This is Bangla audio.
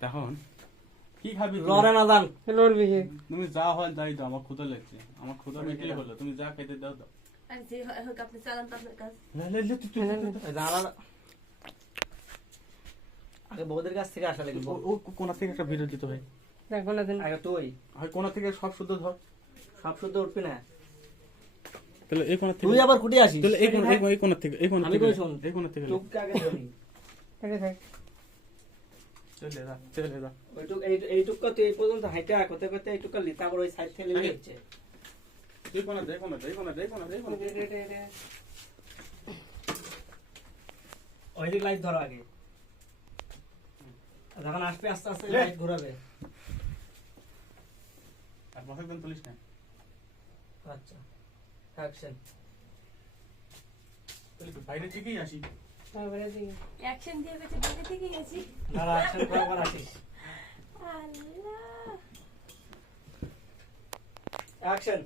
এখন কি খাবি? লড়ে না যান। লড়বি কি? তুমি যা হয় তাই দাও আমার ক্ষুধা লাগছে। আমার ক্ষুধা মিটলে হলো তুমি যা খেতে দাও দাও। হয় আগে কাছ থেকে আসা লাগবে ও- ও কোনা থেকে একটা ভিডিও দিতে হয়। আগে তুই। আর কোনা থেকে সব শুদ্ধ ধর। সব শুদ্ধ উঠবি না। তাহলে এই কোনা থেকে তুই আবার কুটি আসিস। তাহলে এই কোনা এই এই কোনা থেকে এই কোনা আমি থেকে কই শোন। এই কোনা থেকে লে। আগে ধরি। থাকে থাক চলে যা চলে যা ওইটুক এই এইটুক তুই এই পর্যন্ত হাইটা করতে করতে এইটুক করলি তারপর ওই সাইড থেকে লিখে হচ্ছে এই কোনা দে এই কোনা দে এই কোনা দে এই কোনা দে এই কোনা দে। ওই দিক লাইট ধরো আগে। যখন আসবে আস্তে আস্তে লাইট ঘোরাবে আর বসে একদম তুলিস না? আচ্ছা অ্যাকশন তাহলে বাইরে থেকেই আসি তারপরে দিকে অ্যাকশন দিয়ে বেঁচে বাইরে থেকে গেছি। দাঁড়া অ্যাকশন করে আবার আসিস। আল্লাহ। অ্যাকশন